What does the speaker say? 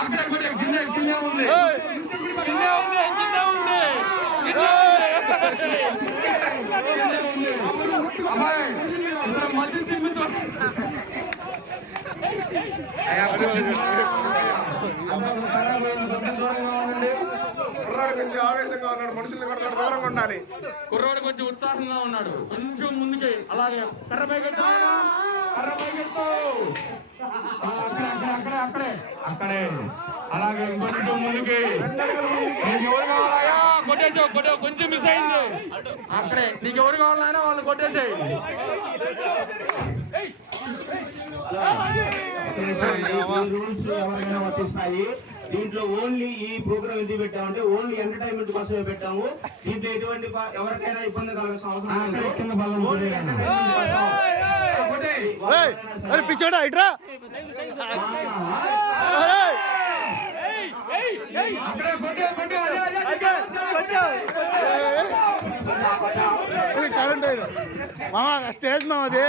అక్కడ కొట్టే కింద ఉంది మధ్య తిరుగుతూ కుర్రాడు కొంచెం ఆవేశంగా ఉన్నాడు, మనుషుల్ని కొడతాడు, దూరంగా ఉండాలి. కుర్రాడు కొంచెం ఉత్సాహంగా ఉన్నాడు, కొంచెం ముందుకి అలాగే కర్ర పైకెత్తు అక్కడే అలాగే ఇంకొంచెం ముందుకి. నీకు ఎవరు కావాలా? కొట్టేసావు కొంచెం మిస్ అయింది అక్కడే. నీకు ఎవరు కావాలన్నా వాళ్ళు కొట్టేసాయి. రూల్స్ ఎవరికైనా వర్తిస్తాయి. దీంట్లో ఓన్లీ ఈ ప్రోగ్రామ్ ఎందుకు పెట్టామంటే ఓన్లీ ఎంటర్టైన్మెంట్ కోసమే పెట్టాము. దీంట్లో ఎటువంటి ఎవరికైనా ఇబ్బంది కలగాల్సిన అవసరం పిచ్చోడా ఇట్రా కరెంట్ మామా స్టేజ్ మామది.